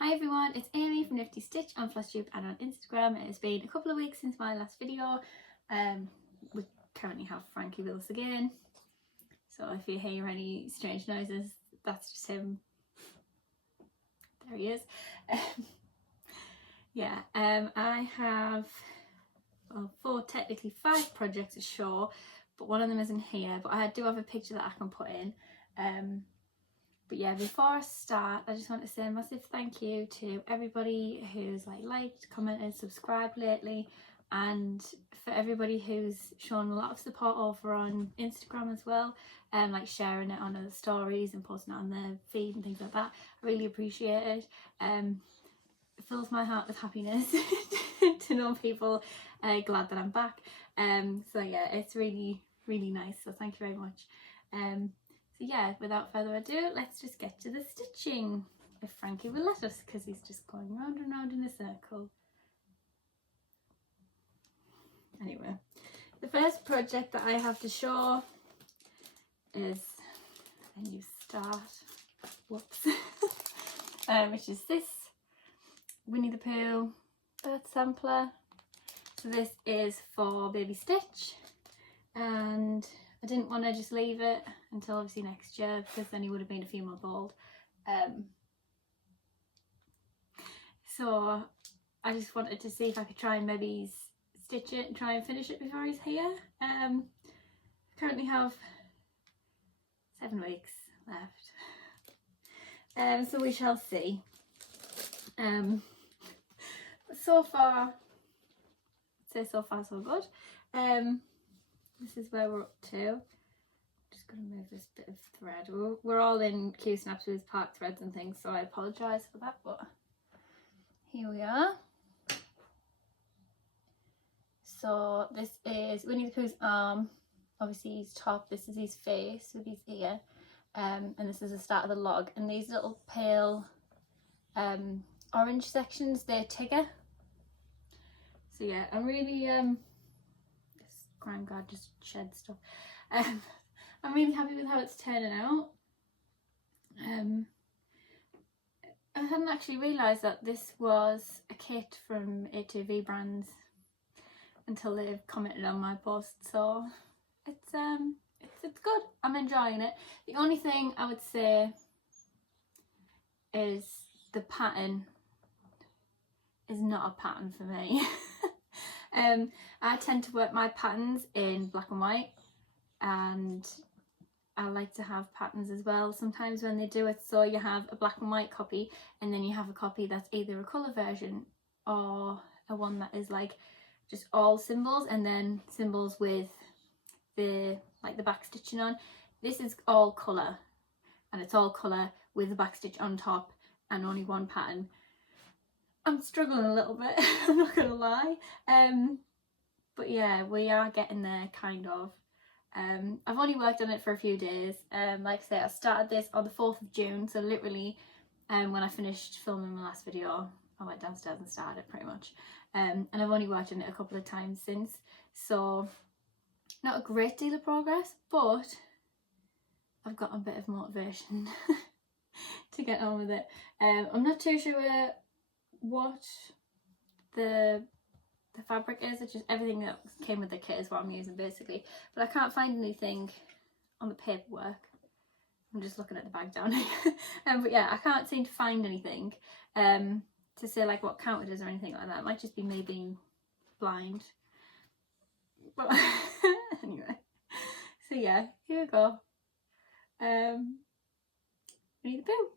Hi everyone, it's Amy from Nifty Stitch on Flosstube and on Instagram. It has been a couple of weeks since my last video. We currently have Frankie with us again. So if you hear any strange noises, that's just him. There he is. I have technically five projects to show, but one of them isn't here. But I do have a picture that I can put in. But yeah, before I start, I just want to say a massive thank you to everybody who's liked, commented, subscribed lately, and for everybody who's shown a lot of support over on Instagram as well, like sharing it on other stories and posting it on their feed and things like that. I really appreciate it. It fills my heart with happiness to know people glad that I'm back. So yeah, it's really, really nice. So thank you very much. So yeah, without further ado, let's just get to the stitching, if Frankie will let us, because he's just going round and round in a circle. Anyway, the first project that I have to show is a new start, whoops, which is this Winnie the Pooh bird sampler. So this is for Baby Stitch, and I didn't want to just leave it until obviously next year, because then he would have been a few months old. So I just wanted to see if I could try and maybe stitch it and try and finish it before he's here. I currently have 7 weeks left. So we shall see. So far, I'd say so far so good. This is where we're up to. Just going to move this bit of thread. We're all in Q-snaps with park threads and things, so I apologise for that, but here we are. So this is Winnie the Pooh's arm, obviously his top, this is his face with his ear, and this is the start of the log, and these little pale orange sections, they're Tigger. So yeah, I'm really this crime guard just shed stuff. I'm really happy with how it's turning out. I hadn't actually realised that this was a kit from A2V Brands until they've commented on my post, so it's good. I'm enjoying it. The only thing I would say is the pattern is not a pattern for me. I tend to work my patterns in black and white, and I like to have patterns as well sometimes when they do it, so you have a black and white copy and then you have a copy that's either a colour version or a one that is like just all symbols and then symbols with the the back stitching on. This is all colour, and it's all colour with the back stitch on top and only one pattern. I'm struggling a little bit, I'm not gonna lie, but yeah, we are getting there kind of. I've only worked on it for a few days. Like I say, I started this on the 4th of June, so literally when I finished filming my last video I went downstairs and started it pretty much, and I've only worked on it a couple of times since, so not a great deal of progress, but I've got a bit of motivation to get on with it. I'm not too sure what the fabric is. It's just everything that came with the kit is what I'm using basically, but I can't find anything on the paperwork. I'm just looking at the bag down here. But yeah, I can't seem to find anything to say like what count it is or anything like that. It might just be me being blind, but anyway, so yeah, here we go. Winnie the Pooh.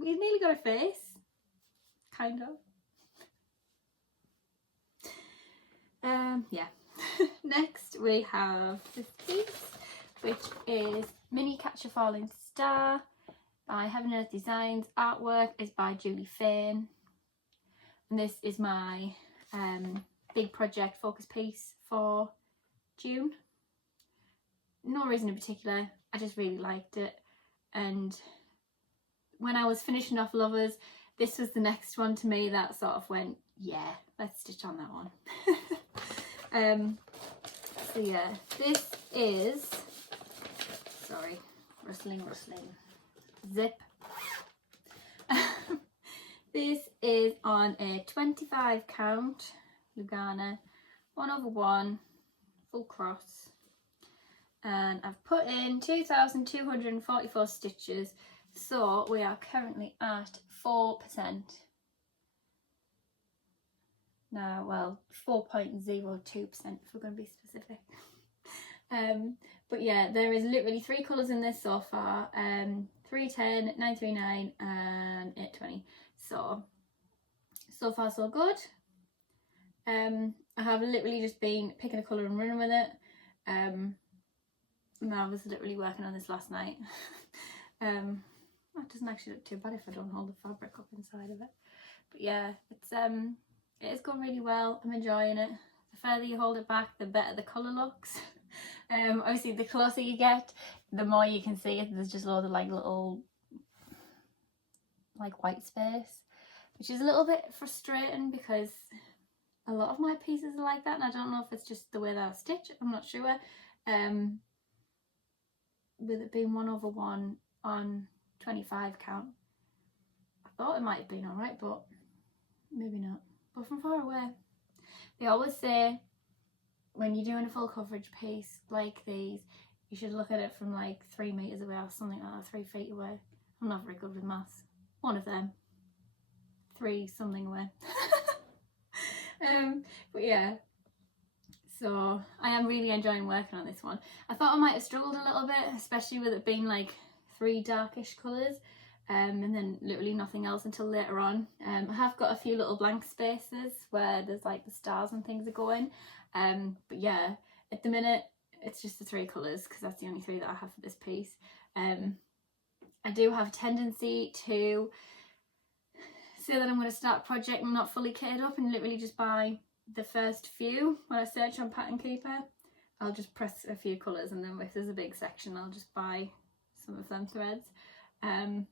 We've nearly got a face, kind of. Yeah. Next we have this piece, which is Mini Catch a Falling Star by Heaven Earth Designs. Artwork is by Julie Fain, and this is my big project focus piece for June. No reason in particular, I just really liked it, and when I was finishing off Lovers, this was the next one to me that sort of went, yeah, let's stitch on that one. So yeah, this is, sorry, rustling, zip. This is on a 25 count Lugana 1/1 full cross, and I've put in 2,244 stitches, so we are currently at 4%. Now, well, 4.02% if we're going to be specific. But yeah, there is literally 3 colours in this so far, 310, 939 and 820. So far so good. I have literally just been picking a colour and running with it. And I was literally working on this last night. That doesn't actually look too bad if I don't hold the fabric up inside of it. But yeah, it is going really well. I'm enjoying it. The further you hold it back, the better the colour looks. Obviously the closer you get, the more you can see it. There's just loads of like little like white space, which is a little bit frustrating because a lot of my pieces are like that, and I don't know if it's just the way that I stitch, I'm not sure. With it being 1/1 on 25 count, I thought it might have been alright, but maybe not. But from far away, they always say when you're doing a full coverage piece like these, you should look at it from like 3 meters away or something like that, 3 feet away. I'm not very good with maths. One of them. 3 something away. But yeah, so I am really enjoying working on this one. I thought I might have struggled a little bit, especially with it being like 3 darkish colours, and then literally nothing else until later on. I have got a few little blank spaces where there's like the stars and things are going, but yeah, at the minute it's just the 3 colours because that's the only 3 that I have for this piece. I do have a tendency to say that I'm going to start a project and not fully kitted up and literally just buy the first few. When I search on Pattern Keeper, I'll just press a few colours, and then if there's a big section I'll just buy some of them threads. I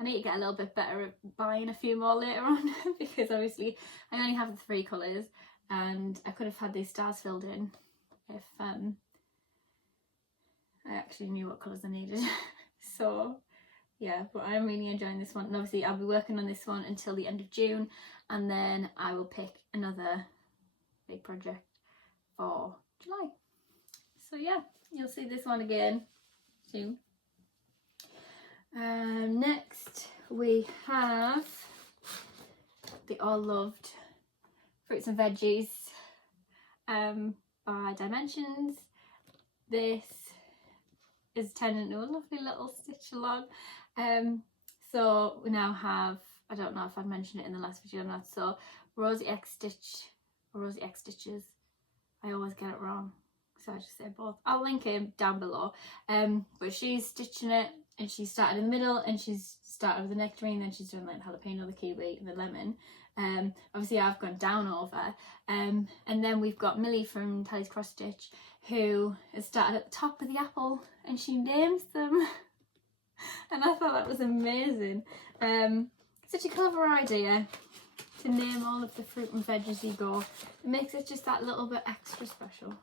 need to get a little bit better at buying a few more later on because obviously I only have the 3 colours, and I could have had these stars filled in if I actually knew what colours I needed. So yeah, but I'm really enjoying this one, and obviously I'll be working on this one until the end of June, and then I will pick another big project for July. So yeah, you'll see this one again soon. Next we have the all loved Fruits and Veggies by Dimensions. This is turned into a lovely little stitch along. So we now have, I don't know if I've mentioned it in the last video or not, so Rosie X Stitch, or Rosie X Stitches, I always get it wrong, so I just say both. I'll link him down below. But she's stitching it, and she started in the middle, and she's started with the nectarine, then she's doing like the jalapeno, the kiwi and the lemon. Obviously I've gone down over, and then we've got Millie from Tally's Cross Stitch, who has started at the top of the apple and she names them. And I thought that was amazing. Such a clever idea to name all of the fruit and veggies you go. It makes it just that little bit extra special.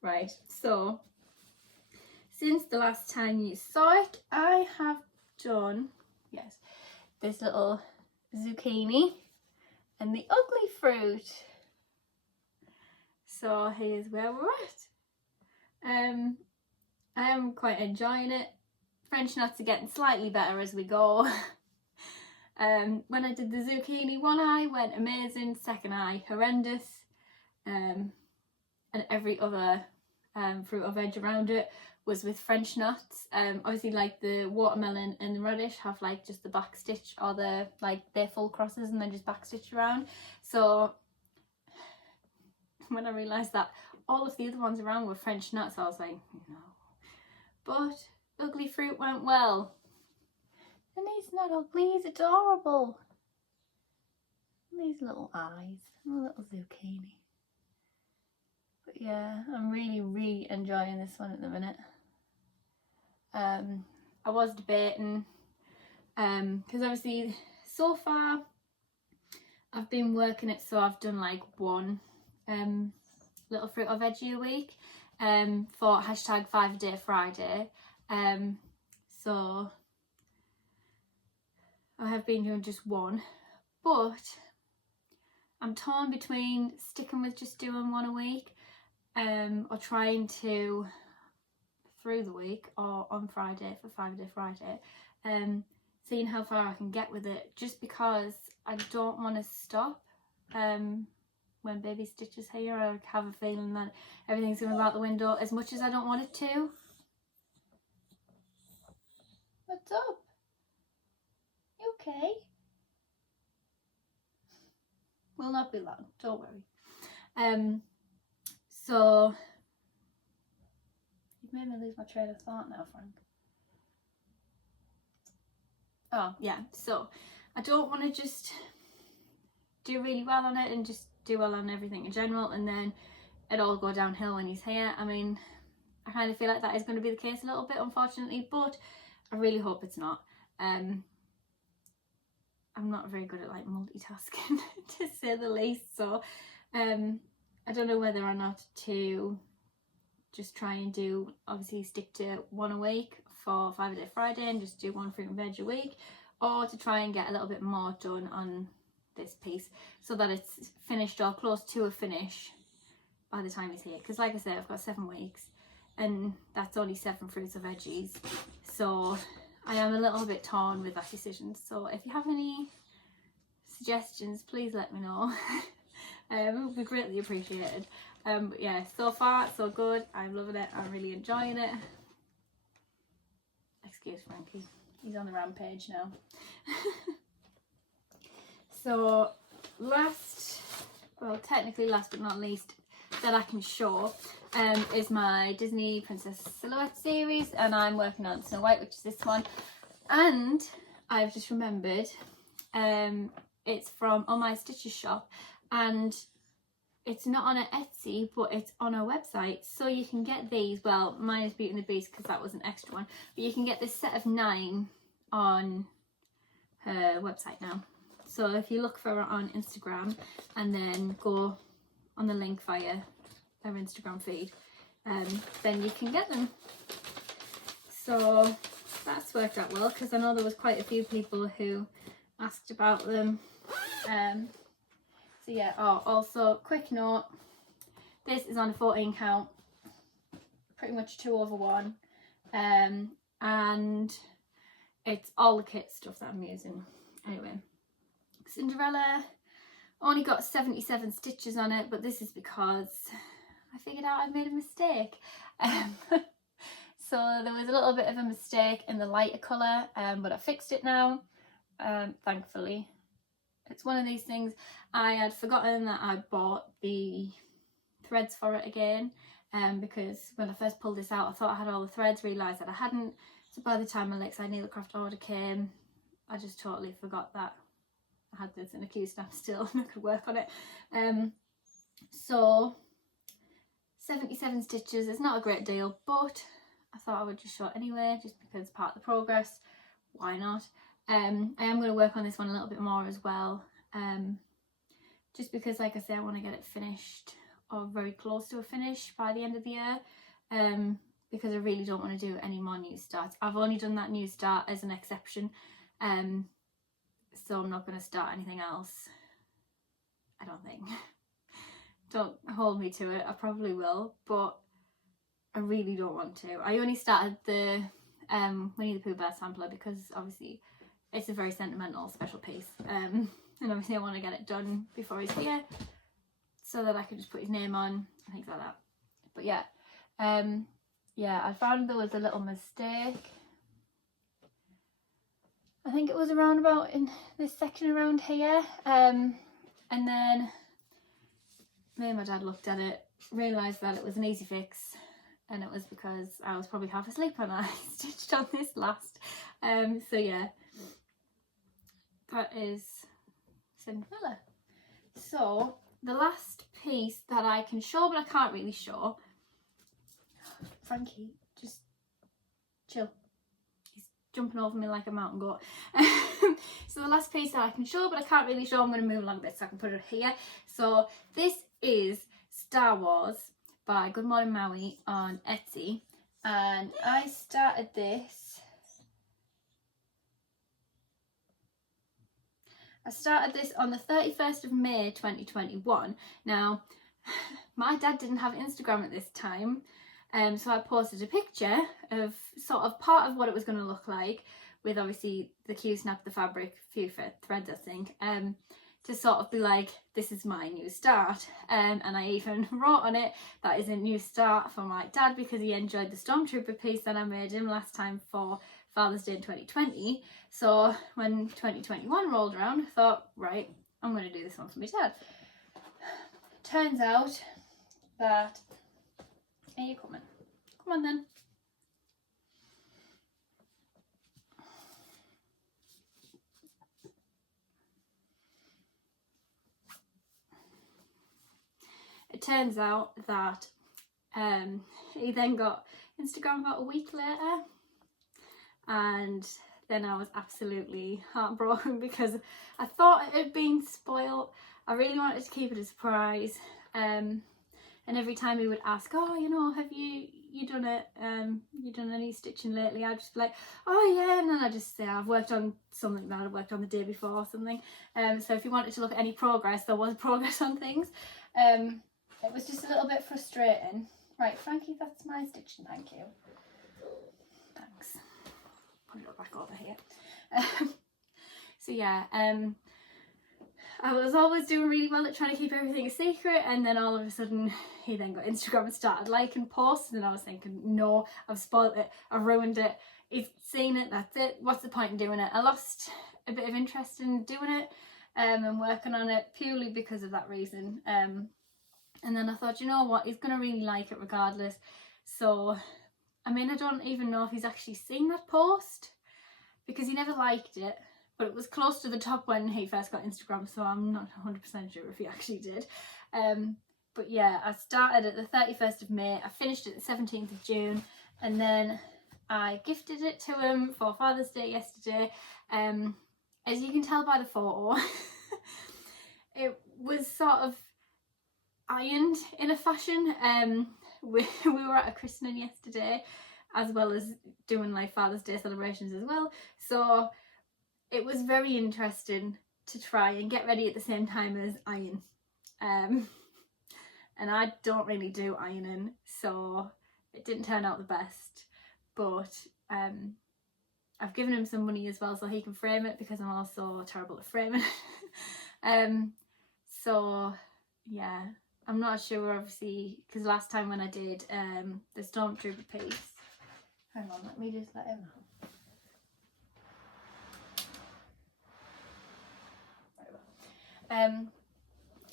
Right, so since the last time you saw it, I have done, yes, this little zucchini and the ugly fruit. So here's where we're at. I am quite enjoying it. French knots are getting slightly better as we go. When I did the zucchini, one eye went amazing, second eye horrendous, and every other fruit or veg around it was with French knots. Obviously like the watermelon and the radish have like just the back stitch, or the like they're full crosses and then just back stitch around. So when I realised that all of the other ones around were French knots, I was like, no. But ugly fruit went well. And he's not ugly, he's adorable. And these little eyes, and a little zucchini. But yeah, I'm really enjoying this one at the minute. I was debating, because obviously so far I've been working it, so I've done like one little fruit or veggie a week for hashtag 5 a day Friday. so I have been doing just one, but I'm torn between sticking with just doing one a week, or trying to through the week or on Friday for 5-day Friday, seeing how far I can get with it, just because I don't want to stop. When baby Stitch is here, I have a feeling that everything's going to go out the window as much as I don't want it to. What's up? You okay? Will not be long, don't worry. So you've made me lose my train of thought now, Frank. Oh yeah, so I don't want to just do really well on it and just do well on everything in general and then it all go downhill when he's here. I mean, I kind of feel like that is going to be the case a little bit, unfortunately, but I really hope it's not. I'm not very good at like multitasking to say the least, so I don't know whether or not to just try and do, obviously stick to one a week for 5-day Friday and just do one fruit and veg a week, or to try and get a little bit more done on this piece so that it's finished or close to a finish by the time he's here, because like I said, I've got 7 weeks and that's only 7 fruits or veggies, so I am a little bit torn with that decision. So if you have any suggestions, please let me know. It would be greatly appreciated. But yeah, so far so good. I'm loving it. I'm really enjoying it. Excuse Frankie, he's on the rampage now. So technically last but not least that I can show is my Disney Princess Silhouette series, and I'm working on Snow White, which is this one, and I've just remembered it's from On My Stitches shop, and it's not on her Etsy but it's on her website, so you can get these. Well, mine is Beauty and the Beast because that was an extra one, but you can get this set of 9 on her website now. So if you look for her on Instagram and then go on the link via her Instagram feed, then you can get them. So that's worked out well, because I know there was quite a few people who asked about them. So yeah, also quick note, this is on a 14 count, pretty much 2/1, and it's all the kit stuff that I'm using. Anyway, Cinderella only got 77 stitches on it, but this is because I figured out I've made a mistake. So there was a little bit of a mistake in the lighter colour, but I fixed it now, thankfully. It's one of these things, I had forgotten that I bought the threads for it again, because when I first pulled this out I thought I had all the threads, realised that I hadn't, so by the time my Lakeside Needlecraft order came, I just totally forgot that I had this in a Q snap still and I could work on it. So 77 stitches is not a great deal, but I thought I would just show it anyway, just because it's part of the progress, why not. I am going to work on this one a little bit more as well, just because, like I say, I want to get it finished or very close to a finish by the end of the year, because I really don't want to do any more new starts. I've only done that new start as an exception, so I'm not going to start anything else, I don't think. Don't hold me to it, I probably will, but I really don't want to. I only started the Winnie the Pooh Bear sampler because obviously it's a very sentimental, special piece, and obviously I want to get it done before he's here so that I can just put his name on and things like that. But yeah, yeah, I found there was a little mistake. I think it was around about in this section around here, and then me and my dad looked at it, realised that it was an easy fix, and it was because I was probably half asleep when I stitched on this last. So yeah, that is Cinderella. So the last piece that I can show but I can't really show, Frankie, just chill, he's jumping over me like a mountain goat. So the last piece that I can show but I can't really show, I'm going to move along a bit so I can put it here. So this is Star Wars by Good Morning Maui on Etsy, and I started this I started this on the 31st of May 2021. Now, my dad didn't have Instagram at this time, so I posted a picture of sort of part of what it was going to look like, with obviously the Q-snap, the fabric, few threads I think, to sort of be like, this is my new start. And I even wrote on it, that is a new start for my dad, because he enjoyed the Stormtrooper piece that I made him last time for Father's Day in 2020. So when 2021 rolled around, I thought, right, I'm going to do this one for my dad. Turns out that, are you coming? Come on then. It turns out that he then got Instagram about a week later, and then I was absolutely heartbroken because I thought it had been spoiled. I really wanted to keep it a surprise, and every time he would ask, oh, you know, have you done it, you done any stitching lately, I'd just be like, oh yeah, and then I'd just say I've worked on something that I'd worked on the day before or something. So if you wanted to look at any progress, there was progress on things. It was just a little bit frustrating. Right, Frankie, that's my stitching, thank you. Thanks. Put it back over here. So yeah, I was always doing really well at trying to keep everything a secret, and then all of a sudden he then got Instagram and started liking posts, and I was thinking, no, I've spoiled it, I've ruined it, he's seen it, that's it, what's the point in doing it? I lost a bit of interest in doing it and working on it purely because of that reason. And then I thought, you know what, he's going to really like it regardless. So, I mean, I don't even know if he's actually seen that post, because he never liked it, but it was close to the top when he first got Instagram, so I'm not 100% sure if he actually did. But yeah, I started at the 31st of May, I finished it the 17th of June, and then I gifted it to him for Father's Day yesterday. As you can tell by the photo, it was sort of ironed in a fashion. We were at a christening yesterday, as well as doing like Father's Day celebrations as well, so it was very interesting to try and get ready at the same time as iron. And I don't really do ironing, so it didn't turn out the best, but I've given him some money as well so he can frame it, because I'm also terrible at framing. So yeah, I'm not sure, obviously, because last time when I did the Stormtrooper piece, hang on, let me just let him know.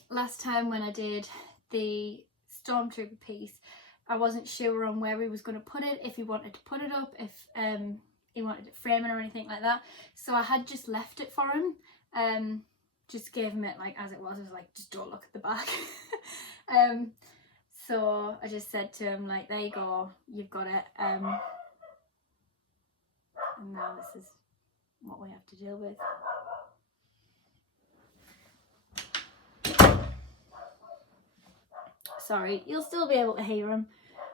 Last time when I did the Stormtrooper piece, I wasn't sure on where he was going to put it, if he wanted to put it up, if he wanted it framing or anything like that. So I had just left it for him, just gave him it like as it was. I was like, just don't look at the back. So I just said to him, like, there you go, you've got it, and now this is what we have to deal with. Sorry, you'll still be able to hear him,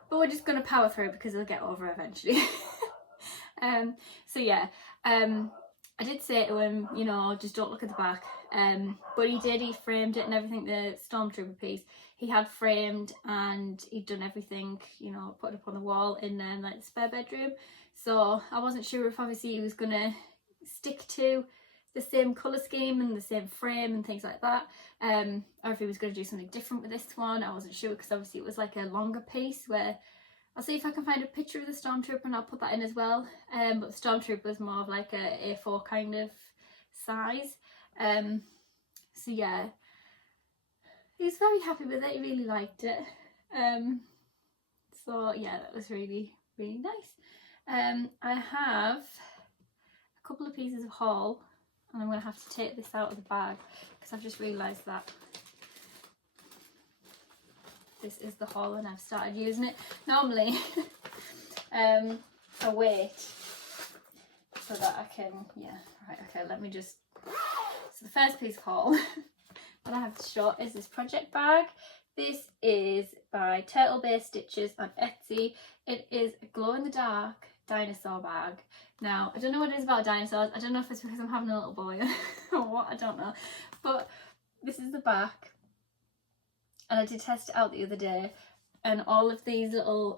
but we're just going to power through because he'll get over eventually. So yeah, I did say to him, you know, just don't look at the back, but he did, he framed it and everything. The Stormtrooper piece he had framed, and he'd done everything, you know, put it up on the wall in like the spare bedroom. So I wasn't sure if obviously he was going to stick to the same colour scheme and the same frame and things like that, or if he was going to do something different with this one. I wasn't sure, because obviously it was like a longer piece, where I'll see if I can find a picture of the Stormtrooper and I'll put that in as well. But the Stormtrooper was more of like a A4 kind of size. So yeah, he's very happy with it, he really liked it. So yeah, that was really, really nice. I have a couple of pieces of haul, and I'm going to have to take this out of the bag because I've just realised that this is the haul and I've started using it. Normally I wait so that I can, yeah, right, okay, let me just, so the first piece of haul that I have to show is this project bag. This is by Turtle Bay Stitches on Etsy. It is a glow in the dark dinosaur bag. Now, I don't know what it is about dinosaurs. I don't know if it's because I'm having a little boy or what, I don't know. But this is the back. And I did test it out the other day. And all of these little,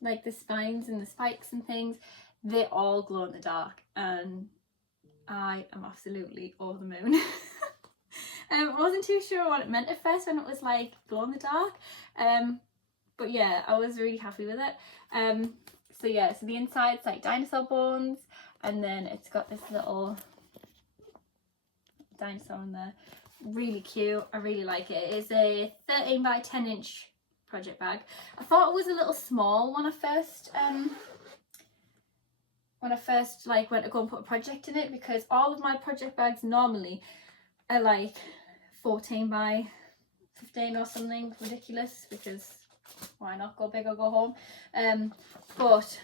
like the spines and the spikes and things, they all glow in the dark. And I am absolutely over the moon. I wasn't too sure what it meant at first when it was like glow in the dark. But yeah, I was really happy with it. So yeah, so the inside's like dinosaur bones, and then it's got this little dinosaur in there. Really cute. I really like it. It's a 13 by 10 inch project bag. I thought it was a little small when I first like went to go and put a project in it, because all of my project bags normally are like 14 by 15 or something ridiculous, because why not, go big or go home. But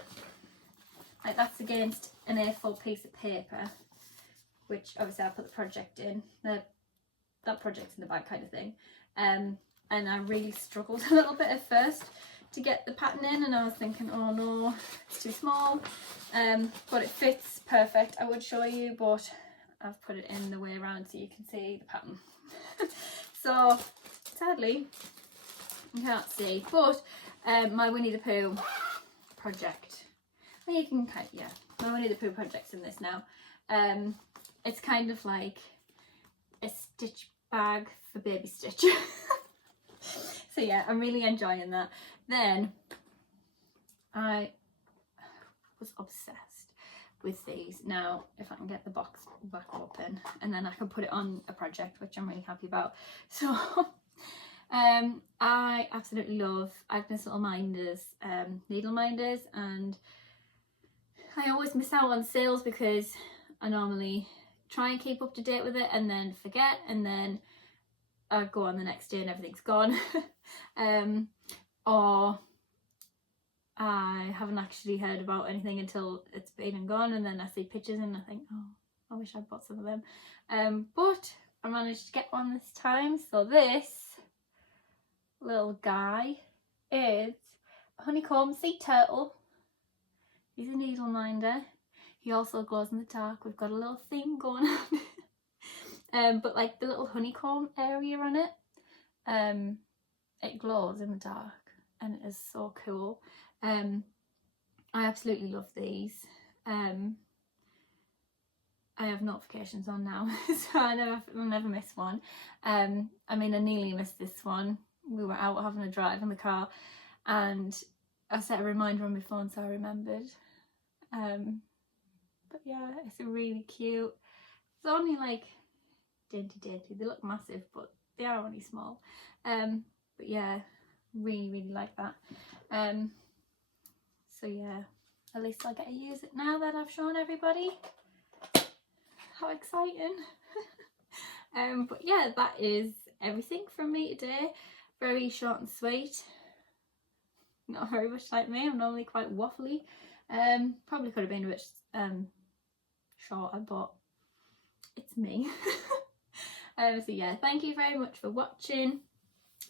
like that's against an A4 piece of paper, which obviously I put the project in, that project's in the bag kind of thing. And I really struggled a little bit at first to get the pattern in, and I was thinking, oh no, it's too small. But it fits perfect. I would show you, but I've put it in the way around so you can see the pattern. So sadly you can't see, but my Winnie the Pooh project, well, you can kind of, yeah, my Winnie the Pooh project's in this now. It's kind of like a Stitch bag for baby Stitch. So yeah, I'm really enjoying that. Then I was obsessed with these. Now if I can get the box back open, and then I can put it on a project, which I'm really happy about. So I absolutely love Agnes Little Minders needle minders, and I always miss out on sales because I normally try and keep up to date with it and then forget, and then I go on the next day and everything's gone. Or I haven't actually heard about anything until it's been and gone, and then I see pictures and I think, oh, I wish I'd bought some of them. But I managed to get one this time. So this little guy is a honeycomb sea turtle. He's a needle minder. He also glows in the dark. We've got a little theme going on. But like the little honeycomb area on it, it glows in the dark, and it is so cool. I absolutely love these. I have notifications on now, so I'll never miss one. I mean, I nearly missed this one. We were out having a drive in the car, and I set a reminder on my phone so I remembered. But yeah, it's really cute. It's only like dainty. They look massive, but they are only small. But yeah, really like that. So yeah, at least I'll get to use it now that I've shown everybody. How exciting. But yeah, that is everything from me today. Very short and sweet. Not very much like me. I'm normally quite waffly. Probably could have been a bit shorter, but it's me. So yeah, thank you very much for watching.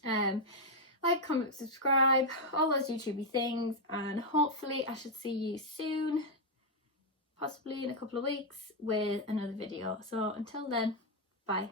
Like, comment, subscribe, all those YouTubey things, and hopefully I should see you soon, possibly in a couple of weeks, with another video. So until then, bye.